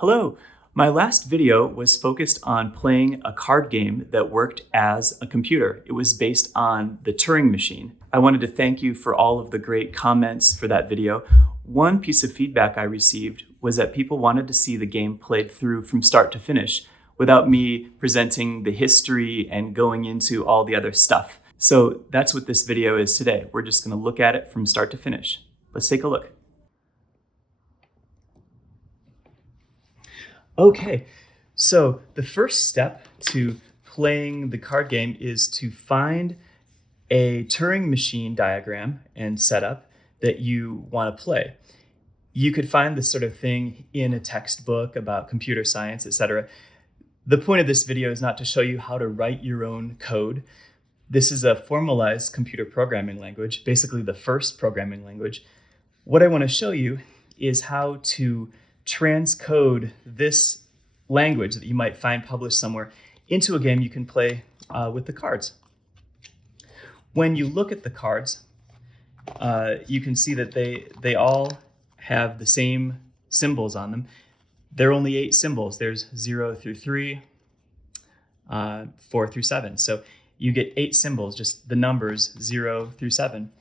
Hello. My last video was focused on playing a card game that worked as a computer. It was based on the Turing machine. I wanted to thank you for all of the great comments for that video. One piece of feedback I received was that people wanted to see the game played through from start to finish without me presenting the history and going into all the other stuff. So that's what this video is today. We're just going to look at it from start to finish. Let's take a look. Okay, so the first step to playing the card game is to find a Turing machine diagram and setup that you want to play. You could find this sort of thing in a textbook about computer science, etc. The point of this video is not to show you how to write your own code. This is a formalized computer programming language, basically the first programming language. What I want to show you is how to transcode this language that you might find published somewhere into a game you can play with the cards. When you look at the cards, you can see that they all have the same symbols on them. There are only 8 symbols. There's 0 through 3, 4 through 7. So you get 8 symbols, just the numbers 0 through 7.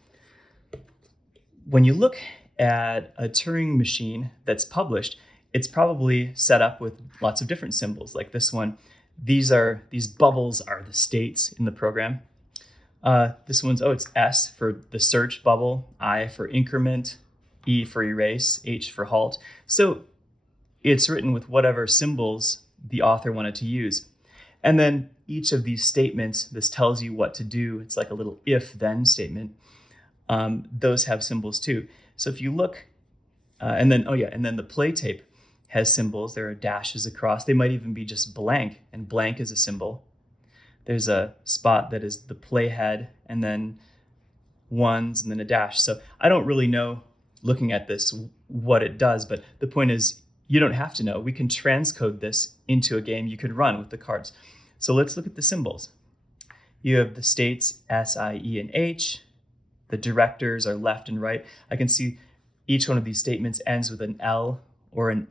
When you look at a Turing machine that's published, it's probably set up with lots of different symbols, like this one. These bubbles are the states in the program. This one's, it's S for the search bubble, I for increment, E for erase, H for halt. So it's written with whatever symbols the author wanted to use. And then each of these statements, this tells you what to do. It's like a little if-then statement. Those have symbols too. So if you look, and then the play tape has symbols. There are dashes across. They might even be just blank, and blank is a symbol. There's a spot that is the playhead, and then ones, and then a dash. So I don't really know, looking at this, what it does, but the point is, you don't have to know. We can transcode this into a game you could run with the cards. So let's look at the symbols. You have the states S, I, E, and H. The directors are left and right. I can see each one of these statements ends with an L or an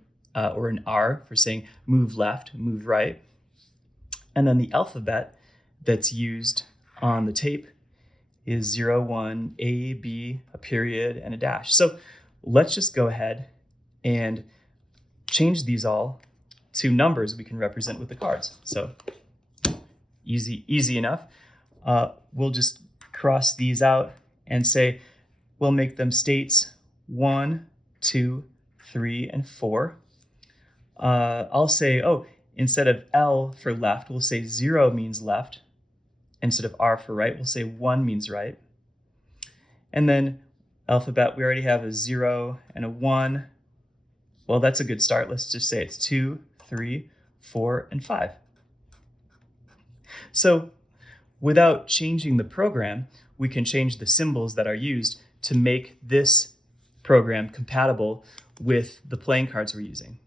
R for saying move left, move right. And then the alphabet that's used on the tape is 0, 1, A, B, a period, and a dash. So let's just go ahead and change these all to numbers we can represent with the cards. So easy enough. We'll just cross these out and say we'll make them states 1, 2, 3, and 4. I'll say, instead of L for left, we'll say 0 means left. Instead of R for right, we'll say 1 means right. And then alphabet, we already have a 0 and a 1. Well, that's a good start. Let's just say it's 2, 3, 4, and 5. So without changing the program, we can change the symbols that are used to make this program compatible with the playing cards we're using.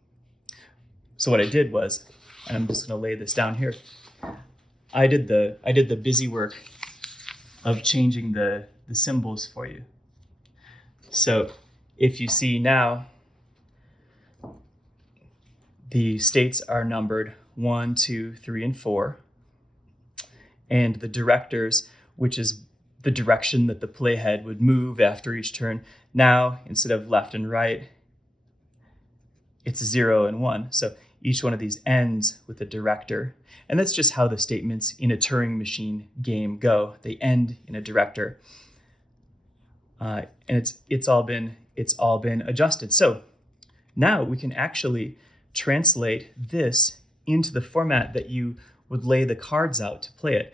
So what I did was, and I'm just going to lay this down here, I did the busy work of changing the symbols for you. So if you see now, the states are numbered 1, 2, 3, and 4. And the directors, which is the direction that the playhead would move after each turn, now instead of left and right, it's 0 and 1. So each one of these ends with a director. And that's just how the statements in a Turing machine game go. They end in a director. And it's all been adjusted. So now we can actually translate this into the format that you would lay the cards out to play it.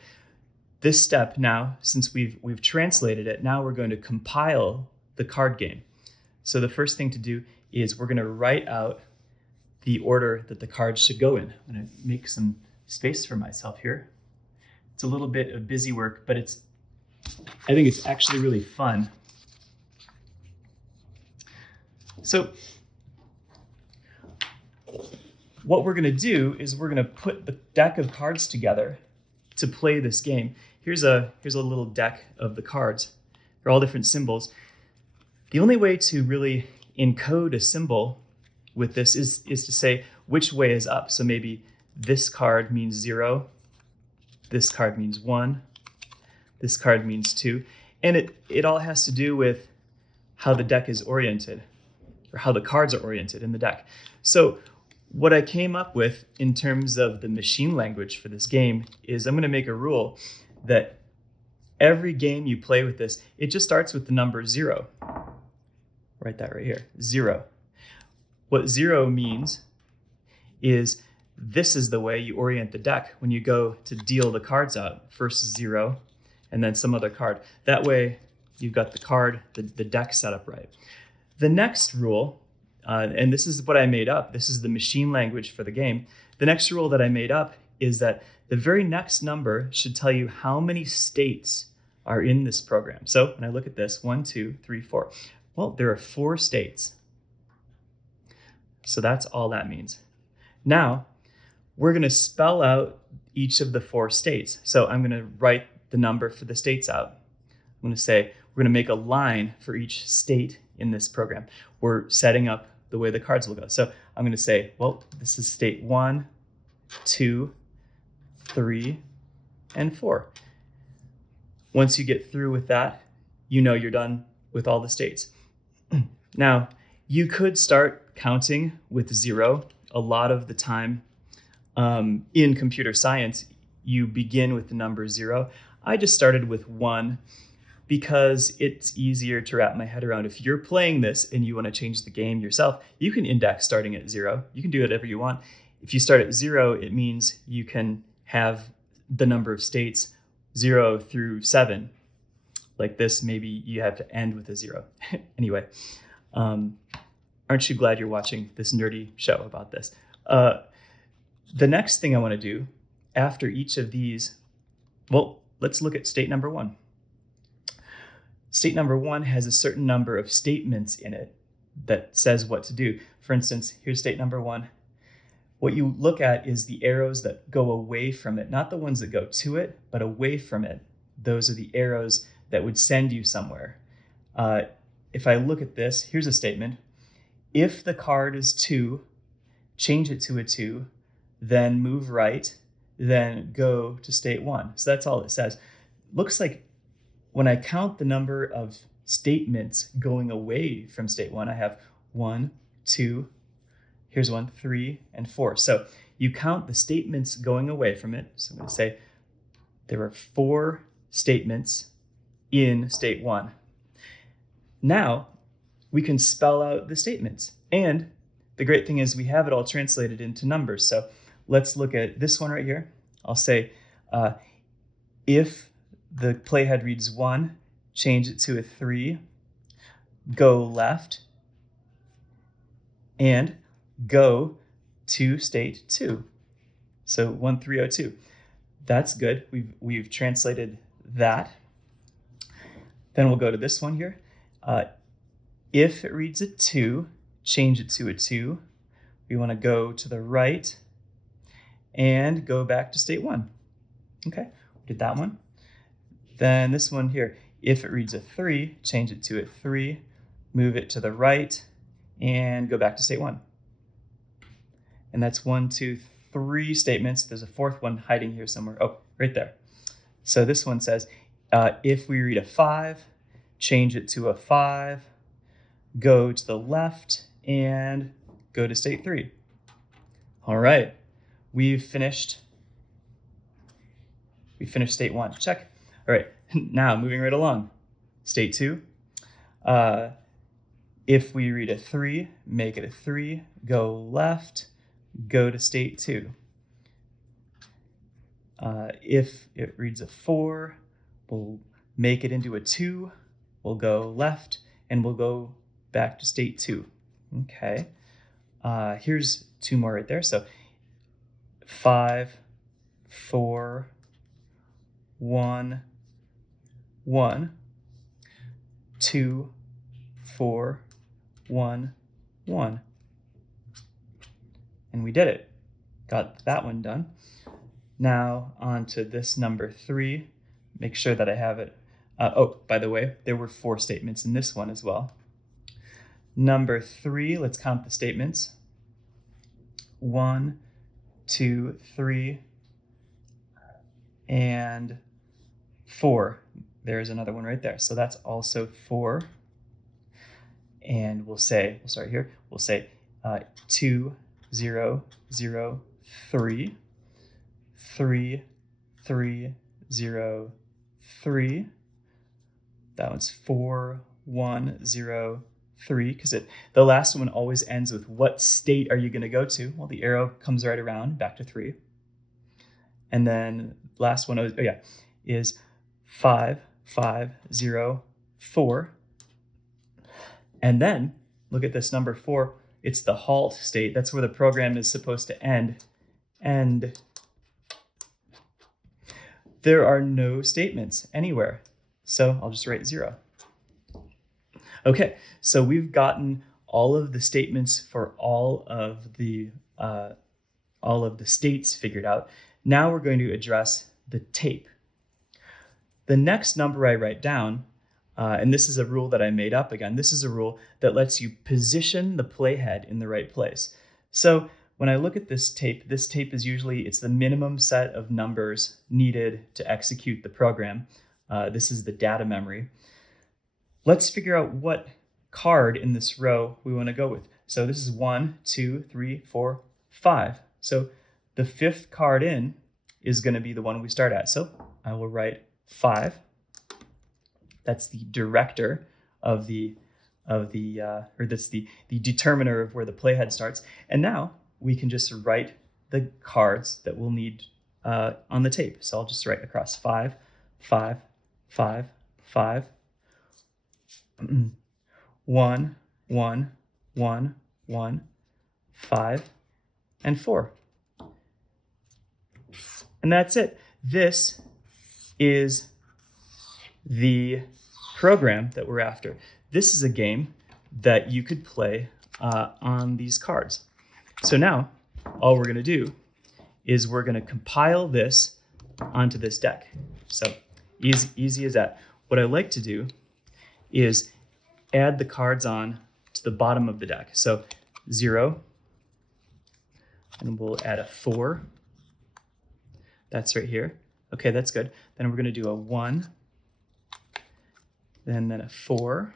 This step now, since we've translated it, now we're going to compile the card game. So the first thing to do is we're going to write out the order that the cards should go in. I'm going to make some space for myself here. It's a little bit of busy work, but I think it's actually really fun. So what we're going to do is we're going to put the deck of cards together to play this game. Here's a little deck of the cards. They're all different symbols. The only way to really encode a symbol with this is to say which way is up. So maybe this card means 0, this card means 1, this card means 2. And it all has to do with how the deck is oriented, or how the cards are oriented in the deck. So what I came up with in terms of the machine language for this game is I'm going to make a rule that every game you play with this, it just starts with the number 0. Write that right here, 0. What 0 means is this is the way you orient the deck when you go to deal the cards out. First 0, and then some other card. That way you've got the card, the deck set up right. The next rule, and this is what I made up, this is the machine language for the game. The next rule that I made up is that the very next number should tell you how many states are in this program. So when I look at this, 1, 2, 3, 4. Well, there are 4 states. So that's all that means. Now, we're going to spell out each of the 4 states. So I'm going to write the number for the states out. I'm going to say we're going to make a line for each state in this program. We're setting up the way the cards will go. So I'm going to say, well, this is state 1, 2, 3, and 4. Once you get through with that, you know you're done with all the states. Now, you could start counting with 0. A lot of the time in computer science, you begin with the number 0. I just started with 1 because it's easier to wrap my head around. If you're playing this and you want to change the game yourself, you can index starting at 0. You can do whatever you want. If you start at 0, it means you can have the number of states 0 through 7. Like this, maybe you have to end with a 0. Anyway, aren't you glad you're watching this nerdy show about this? The next thing I want to do after each of these, well, let's look at state number 1. State number 1 has a certain number of statements in it that says what to do. For instance, here's state number 1. What you look at is the arrows that go away from it, not the ones that go to it, but away from it. Those are the arrows that would send you somewhere. If I look at this, here's a statement. If the card is 2, change it to a 2, then move right, then go to state 1. So that's all it says. Looks like when I count the number of statements going away from state 1, I have 1, 2, here's 1, 3, and 4. So you count the statements going away from it. So I'm going to say there are 4 statements in state 1. Now we can spell out the statements. And the great thing is we have it all translated into numbers. So let's look at this one right here. I'll say if the playhead reads 1, change it to a 3, go left, and go to state 2. So 1302. That's good. We've translated that. Then we'll go to this one here. If it reads a 2, change it to a 2. We want to go to the right and go back to state 1. Okay, we did that one. Then this one here, if it reads a 3, change it to a 3, move it to the right, and go back to state 1. And that's 1, 2, 3 statements. There's a 4th one hiding here somewhere. Oh, right there. So this one says, if we read a 5, change it to a 5, go to the left, and go to state 3. All right, we've finished state 1. Check. All right, now moving right along. State 2. If we read a 3, make it a 3, go left, go to state 2. If it reads a 4, we'll make it into a 2, we'll go left, and we'll go back to state 2. Okay, here's 2 more right there. So 5, 4, 1, 1, 2, 4, 1, 1. And we did it. Got that one done. Now on to this number 3. Make sure that I have it. Oh, by the way, there were 4 statements in this one as well. Number 3, let's count the statements. 1, 2, 3, and 4. There's another one right there. So that's also 4. And we'll start here. We'll say 2, 0, 0, 3, 3, 3, 0, 3. That one's 4, 1, 0, 3, because the last one always ends with what state are you going to go to? Well, the arrow comes right around back to 3. And then last one, is 5, 5, 0, 4. And then look at this number 4. It's the halt state. That's where the program is supposed to end. And there are no statements anywhere. So I'll just write 0. Okay, so we've gotten all of the statements for all of the states figured out. Now we're going to address the tape. The next number I write down, and this is a rule that I made up again, this is a rule that lets you position the playhead in the right place. So when I look at this tape is usually, it's the minimum set of numbers needed to execute the program. This is the data memory. Let's figure out what card in this row we want to go with. So this is 1, 2, 3, 4, 5. So the 5th card in is going to be the one we start at. So I will write 5. That's the director of that's the determiner of where the playhead starts. And now we can just write the cards that we'll need on the tape. So I'll just write across 5, 5, 5, 5, 1, 1, 1, 1, 5, and 4. And that's it. This is the program that we're after. This is a game that you could play on these cards. So now all we're going to do is we're going to compile this onto this deck. So easy as that. What I like to do is add the cards on to the bottom of the deck. So 0, and we'll add a 4. That's right here. Okay, that's good. Then we're going to do a 1, and then a 4.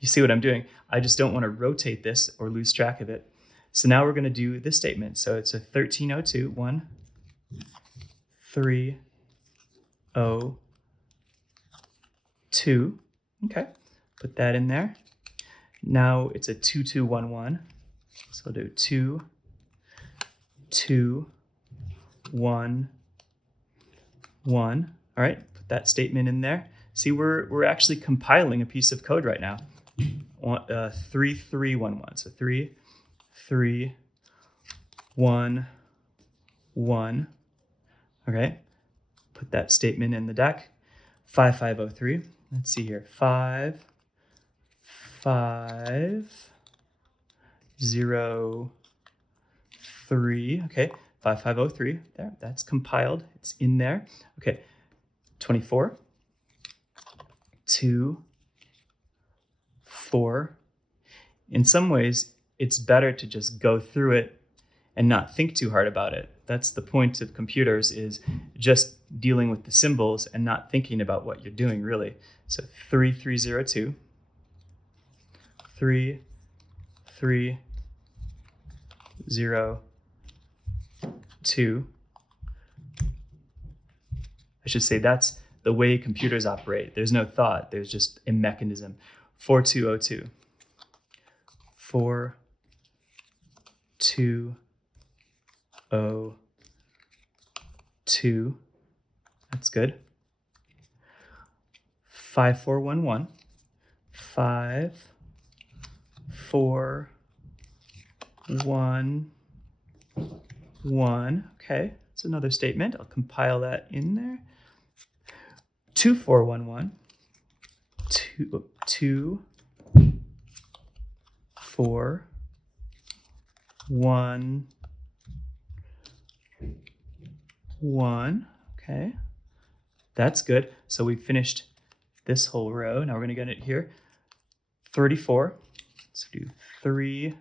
You see what I'm doing? I just don't want to rotate this or lose track of it. So now we're going to do this statement. So it's a 1302, 1, 3, 0, 2. Okay, put that in there. Now it's a 2211. So we'll do 2, 2, 1, 1. All right, put that statement in there. See, we're actually compiling a piece of code right now. 3, 3, 1, 1. So 3, 3, 1, 1. Okay, put that statement in the deck. 5503. Let's see here. 5, 5, 0, 3. Okay, 5503. There, that's compiled. It's in there. Okay, 24, 2, 4. In some ways, it's better to just go through it and not think too hard about it. That's the point of computers, is just dealing with the symbols and not thinking about what you're doing, really. So 3302, 3, 3, 0, 2. I should say that's the way computers operate. There's no thought, there's just a mechanism. 4202, 4, 2, 0, 2. That's good. 5411, 5, 4, 1, 1. Okay, that's another statement. I'll compile that in there. 2411, 2, 4, 1, 1. Okay, that's good. So we finished this whole row. Now we're going to get it here. 34. Let's do 3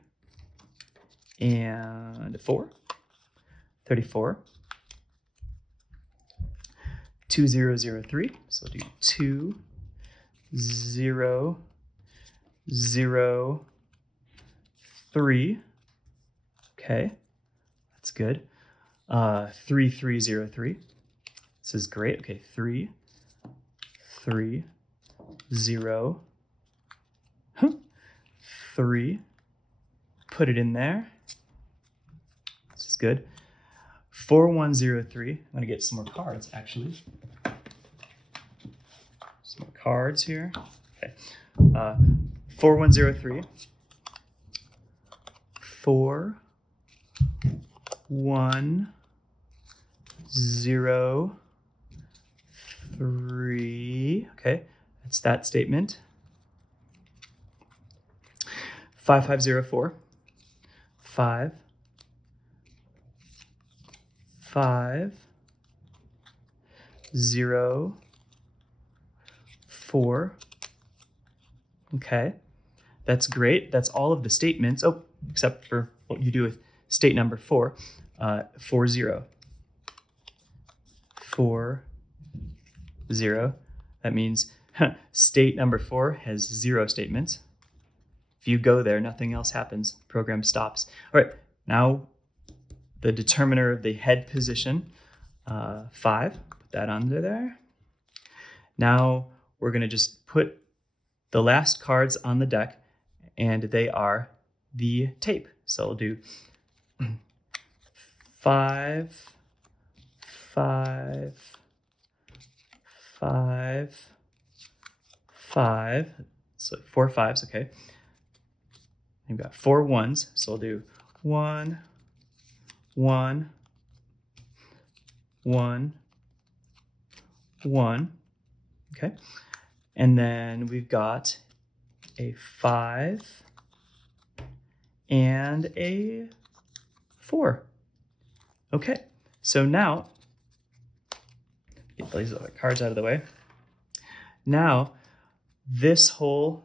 and 4. 34. 2003. So we'll do 2, 0, 0, 3. Okay, that's good. 3303. This is great. Okay, 3, 3, 0, 3. Put it in there. This is good. 4103. I'm going to get some more cards, actually. Some more cards here. Okay. 4103. 4, 1, 0, 3. Okay, that's that statement. 5504. 5, 5, 0, 4. Okay, that's great. That's all of the statements. Oh, except for what you do with state number 4. 40. 40. That means state number 4 has 0 statements. If you go there, nothing else happens. The program stops. All right, now the determiner of the head position, 5. Put that under there. Now we're going to just put the last cards on the deck, and they are the tape. So we'll do 5, 5, 5, 5. So 4 5s, okay. You've got 4 1s, so we'll do 1, 1, 1, 1. Okay. And then we've got a 5 and a 4. Okay, so now, get these other cards out of the way. Now, this whole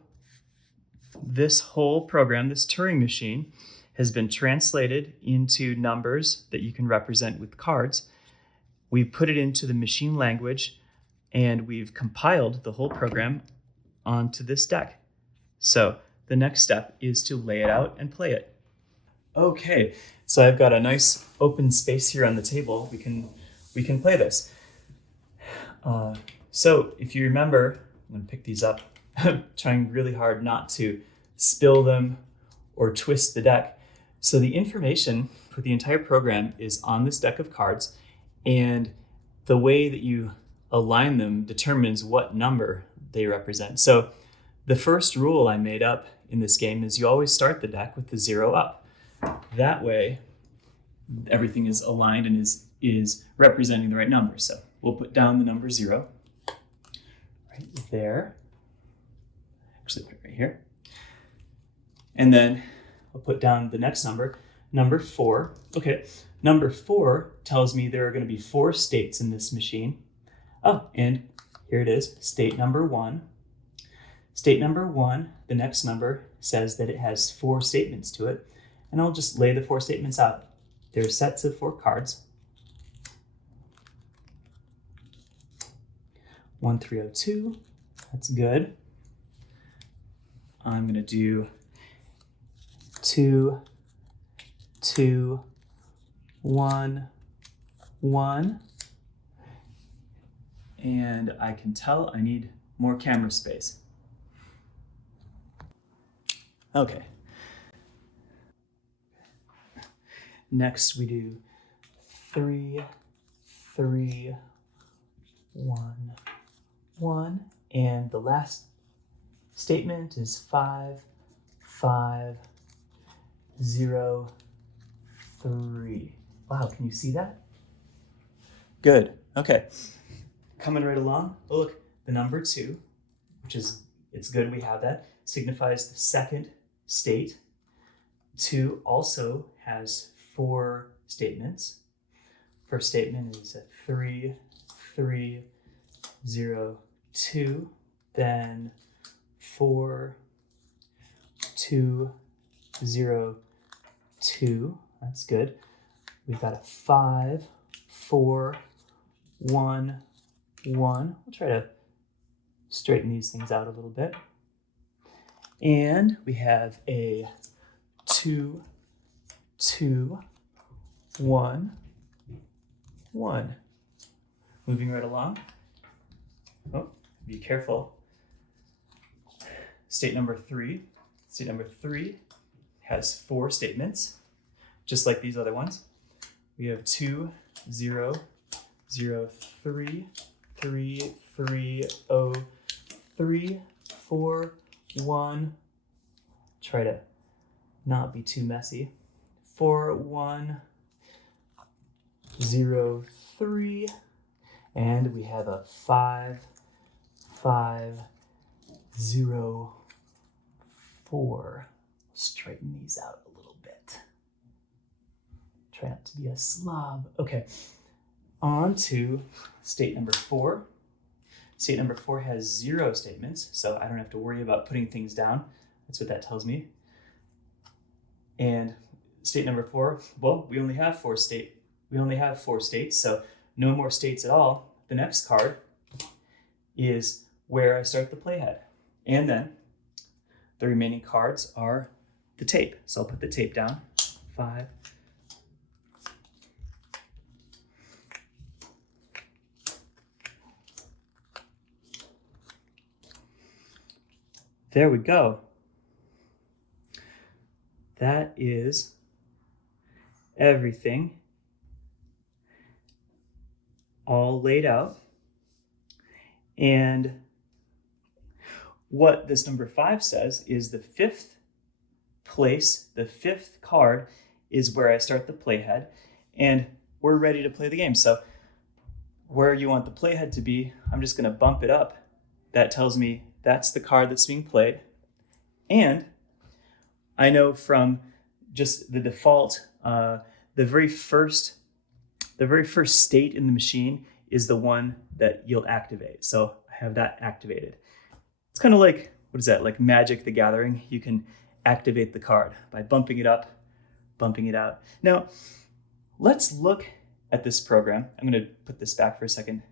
program, this Turing machine, has been translated into numbers that you can represent with cards. We've put it into the machine language, and we've compiled the whole program onto this deck. So the next step is to lay it out and play it. Okay, so I've got a nice open space here on the table. We can play this. So if you remember, I'm gonna pick these up, trying really hard not to spill them or twist the deck. So the information for the entire program is on this deck of cards, and the way that you align them determines what number they represent. So the first rule I made up in this game is you always start the deck with the 0 up. That way, everything is aligned and is representing the right number. So we'll put down the number 0 right there. Actually, put it right here. And then I'll put down the next number, number 4. Okay, number 4 tells me there are going to be 4 states in this machine. Oh, and here it is, state number 1. State number 1, the next number, says that it has 4 statements to it. And I'll just lay the 4 statements out. They're sets of 4 cards. 1302, that's good. I'm going to do 2, 2, 1, 1. And I can tell I need more camera space. Okay. Next we do 3, 3, 1, 1. And the last statement is 5, 5, 0, 3. Wow, can you see that? Good. Okay. Coming right along. Oh, look, the number 2, which is, it's good we have that, signifies the second state. 2 also has 4 statements. First statement is 3, 3, 0, 2. Then 4, 2, 0, 2. That's good. We've got a 5, 4, 1, 1. We'll try to straighten these things out a little bit. And we have a 2, 2, 1, 1. Moving right along. Oh, be careful. State number 3. State number 3 has 4 statements, just like these other ones. We have 2, 0, 0, 3, 3, 3, 0, 3, 4, 1. Try to not be too messy. 4, 1, 0, 3. And we have a 5, 5, 0, 4. Straighten these out a little bit. Try not to be a slob. Okay, on to state number 4. State number 4 has 0 statements, so I don't have to worry about putting things down. That's what that tells me. And state number 4, well, we only have 4 states, so no more states at all. The next card is where I start the playhead. And then the remaining cards are the tape. So I'll put the tape down. 5. There we go. That is everything all laid out. And what this number 5 says is the 5th place, the 5th card is where I start the playhead, and we're ready to play the game. So where you want the playhead to be, I'm just going to bump it up. That tells me that's the card that's being played. And I know from just the default, the very first state in the machine is the one that you'll activate. So I have that activated. It's kind of like, what is that, like Magic the Gathering? You can activate the card by bumping it up, bumping it out. Now, let's look at this program. I'm going to put this back for a second.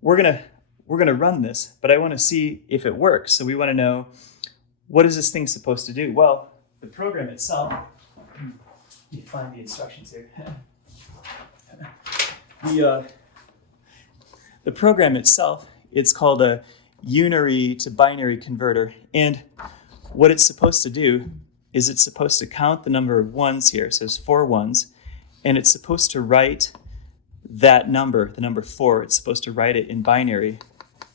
We're going to run this, but I want to see if it works. So we want to know, what is this thing supposed to do? Well, the program itself, let me find the instructions here. The program itself, it's called a unary to binary converter. And what it's supposed to do is it's supposed to count the number of ones here. So there's 4 ones, and it's supposed to write that number, the number 4, it's supposed to write it in binary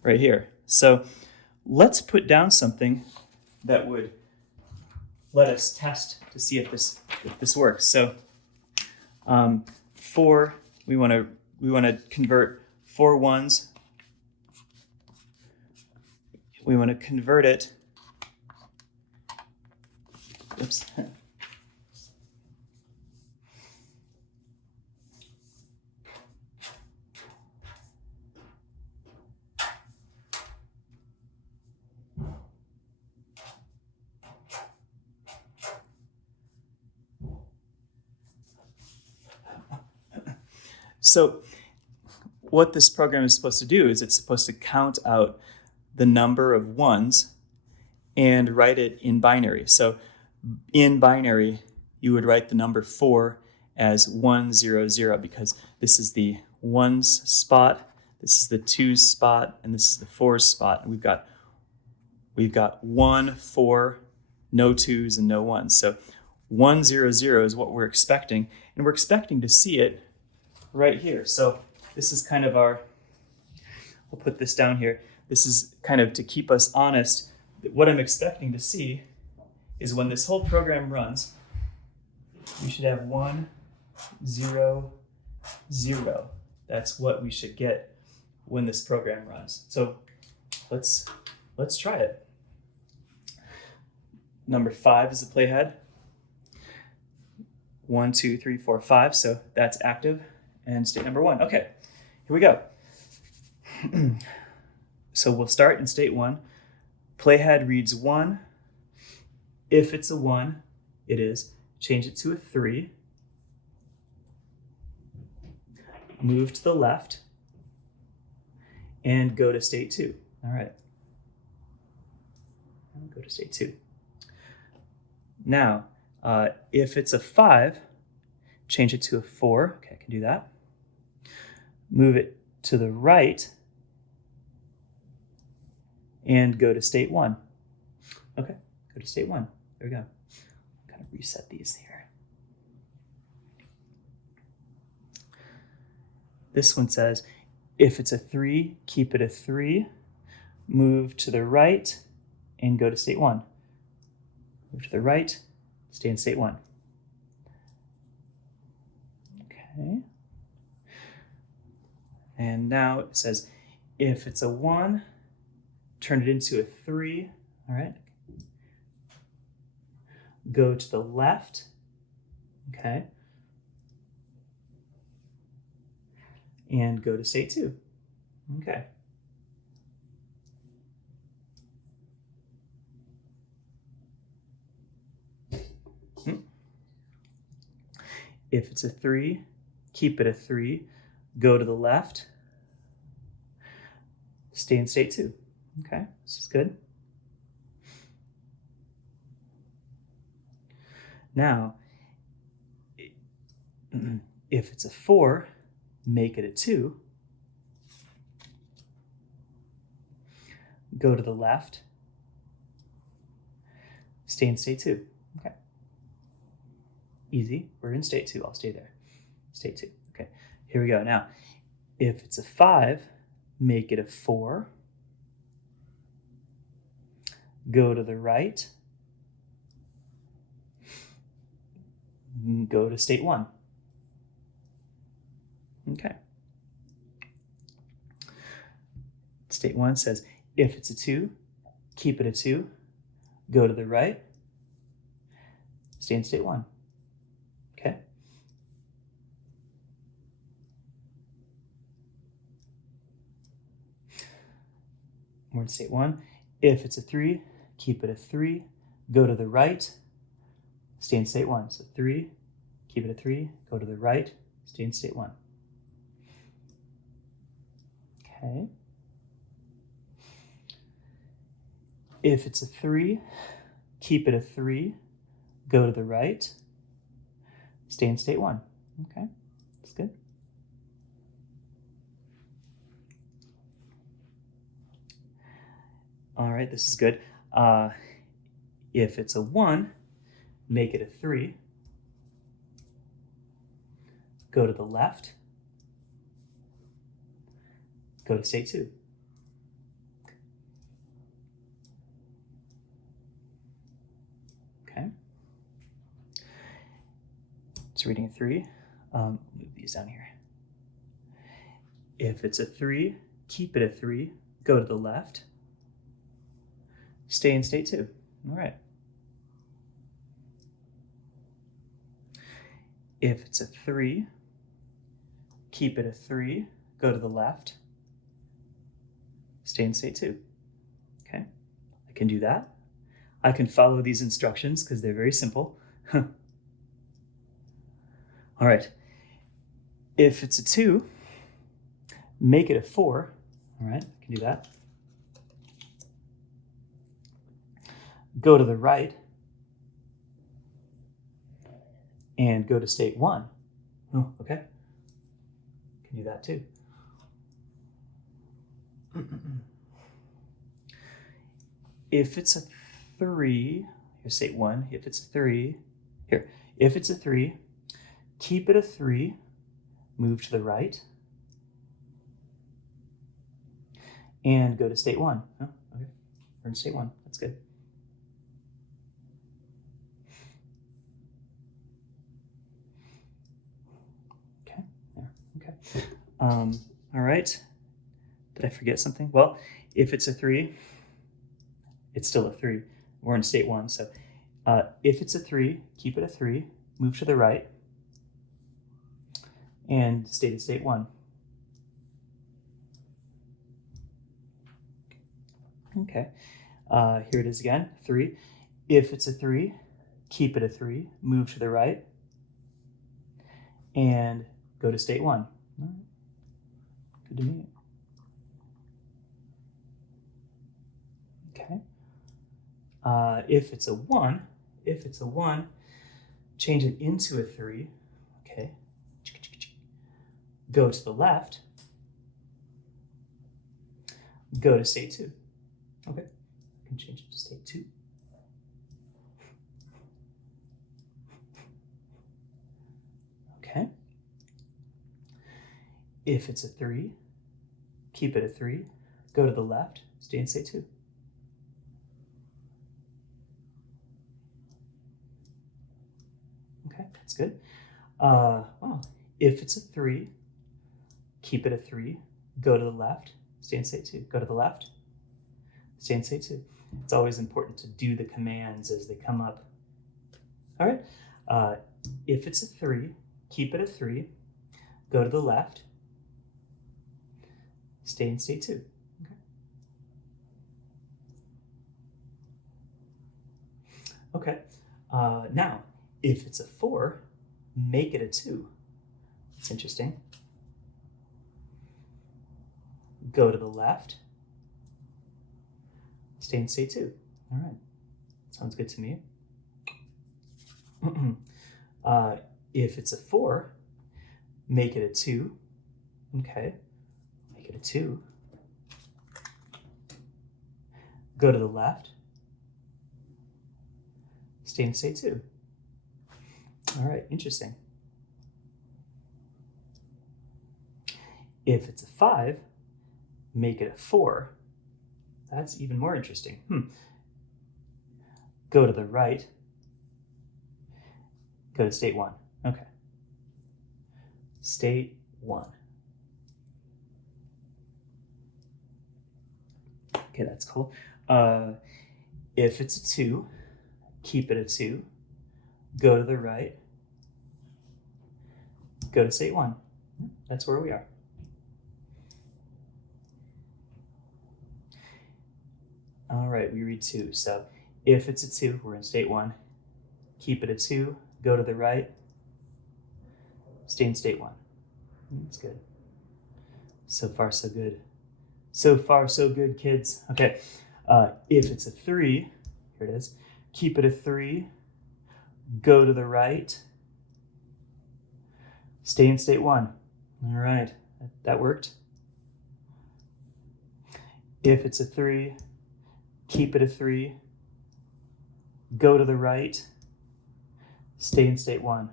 right here. So let's put down something that would let us test to see if this works. So 4, we want to convert 4 ones. We want to convert it. Oops. So what this program is supposed to do is it's supposed to count out the number of ones and write it in binary. So in binary, you would write the number 4 as 1, 0, 0, because this is the 1's spot, this is the 2's spot, and this is the 4's spot. And we've got 1, 4, no 2's and no 1's. So 1, 0, 0 is what we're expecting, and we're expecting to see it right here. So this is kind of our, we'll put this down here. This is kind of to keep us honest. What I'm expecting to see is when this whole program runs, we should have 1, 0, 0. That's what we should get when this program runs. So let's try it. Number 5 is the playhead. 1, 2, 3, 4, 5. So that's active. And state number 1. Okay, here we go. So we'll start in state 1. Playhead reads 1. If it's a 1, it is. Change it to a 3. Move to the left. And go to state 2. All right. I'll go to state 2. Now, if it's a 5, change it to a 4. Okay, I can do that. Move it to the right and go to state 1. Okay, go to state 1. There we go. Kind of reset these here. This one says, if it's a 3, keep it a 3. Move to the right and go to state 1. Move to the right, stay in state 1. Okay. And now it says, if it's a 1, turn it into a 3. All right. Go to the left. Okay. And go to state 2. Okay. If it's a 3, keep it a 3. Go to the left. Stay in state 2. Okay, this is good. Now, if it's a 4, make it a 2. Go to the left. Stay in state 2. Okay. Easy. We're in state 2. I'll stay there. State 2. Okay. Here we go. Now, if it's a 5, make it a 4. Go to the right. Go to state 1. Okay. State 1 says, if it's a 2, keep it a 2. Go to the right. Stay in state 1. Okay. We're in state 1. If it's a 3, keep it a 3. Go to the right. Stay in state 1. So 3, keep it a 3. Go to the right. Stay in state 1. Okay. If it's a 3, keep it a 3. Go to the right. Stay in state 1. Okay, that's good. All right, this is good. If it's a 1, make it a 3. Go to the left. Go to state 2. Okay. It's reading a 3. Move these down here. If it's a 3, keep it a 3. Go to the left. Stay in state 2. All right. If it's a 3, keep it a 3. Go to the left. Stay in state 2. Okay, I can do that. I can follow these instructions because they're very simple. All right. If it's a 2, make it a 4. All right, I can do that. Go to the right and go to state 1. Oh, okay. Can do that too. If it's a 3, here's state 1. If it's a 3, here. If it's a 3, keep it a 3. Move to the right. And go to state 1. Oh, okay. We're in state 1. That's good. Okay. There. Okay. All right. Did I forget something? Well, if it's a 3, it's still a 3. We're in state 1. So if it's a 3, keep it a 3. Move to the right. And stay to state 1. Okay. Here it is again, 3. If it's a 3, keep it a 3, move to the right, and go to state 1. All right. Good to meet you. Okay. If it's a 1, change it into a 3. Okay. Go to the left. Go to state 2. Okay. I can change it to state 2. Okay. If it's a 3, keep it a 3. Go to the left. Stay in state 2. Okay, that's good. Wow. If it's a 3, keep it a 3. Go to the left. Stay in state 2. Go to the left. Stay in state 2. It's always important to do the commands as they come up. All right. If it's a 3, keep it a 3. Go to the left. Stay in state 2. Okay. Now, if it's a 4, make it a 2. That's interesting. Go to the left. Stay in state 2. All right. Sounds good to me. If it's a 4, make it a 2. Okay. Make it a 2. Go to the left. Stay in state 2. All right, interesting. If it's a 5, make it a 4. That's even more interesting. Go to the right. Go to state 1. Okay. State 1. Okay, that's cool. If it's a 2, keep it a 2. Go to the right. Go to state 1. That's where we are. All right, we read 2. So if it's a 2, we're in state 1. Keep it a 2. Go to the right. Stay in state 1. That's good. So far, so good. So far, so good, kids. Okay. If it's a 3, here it is. Keep it a 3. Go to the right. Stay in state 1. All right. That worked. If it's a 3, keep it a 3. Go to the right. Stay in state 1.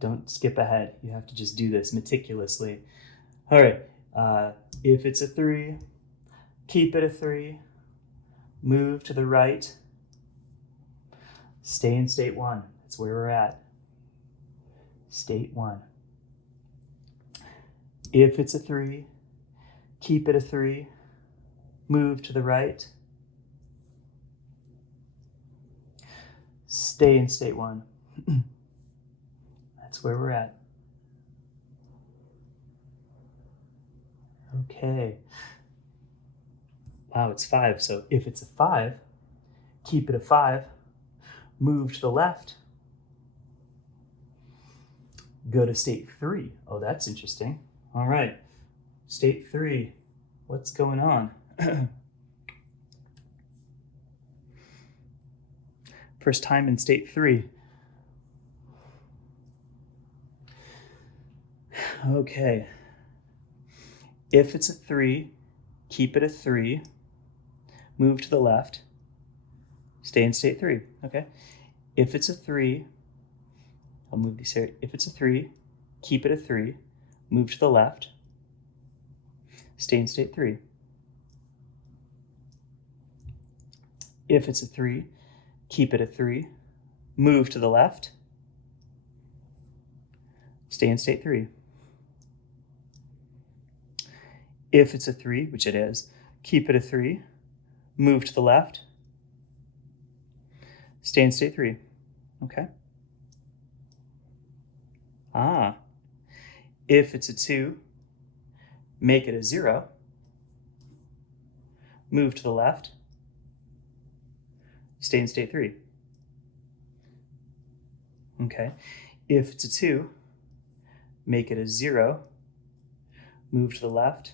Don't skip ahead. You have to just do this meticulously. All right. If it's a 3, keep it a 3. Move to the right. Stay in state 1. That's where we're at. State 1. If it's a 3, keep it a 3. Move to the right. Stay in state 1. That's where we're at. Okay. Wow, it's 5. So if it's a 5, keep it a 5. Move to the left. Go to state 3. Oh, that's interesting. All right. State 3. What's going on? First time in state 3. Okay. If it's a 3, keep it a 3. Move to the left. Stay in state 3. Okay. If it's a 3, I'll move these here. If it's a 3, keep it a 3. Move to the left. Stay in state 3. If it's a 3, keep it a 3. Move to the left. Stay in state 3. If it's a 3, which it is, keep it a 3. Move to the left. Stay in state 3. Okay. If it's a 2, make it a 0. Move to the left. stay in state 3. Okay. If it's a 2, make it a 0, move to the left,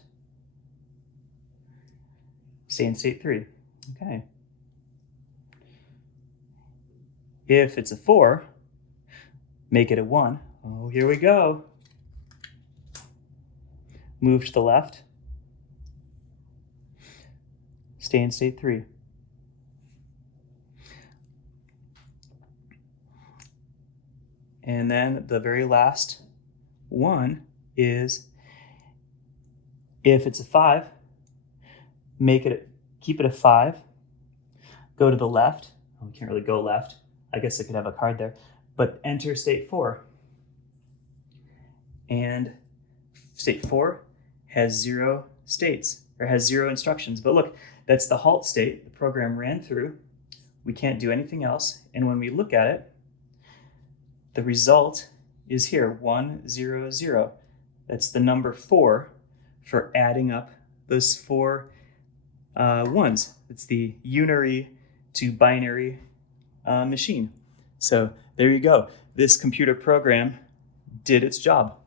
stay in state 3. Okay. If it's a 4, make it a 1. Oh, here we go. Move to the left, stay in state 3. And then the very last one is, if it's a 5, keep it a 5, go to the left. Oh, we can't really go left. I guess I could have a card there, but enter state 4. And state 4 has 0 states, or has 0 instructions. But look, that's the halt state. The program ran through. We can't do anything else. And when we look at it, the result is here, 1, 0, 0. That's the number 4 for adding up those 4 ones. It's the unary to binary machine. So there you go. This computer program did its job.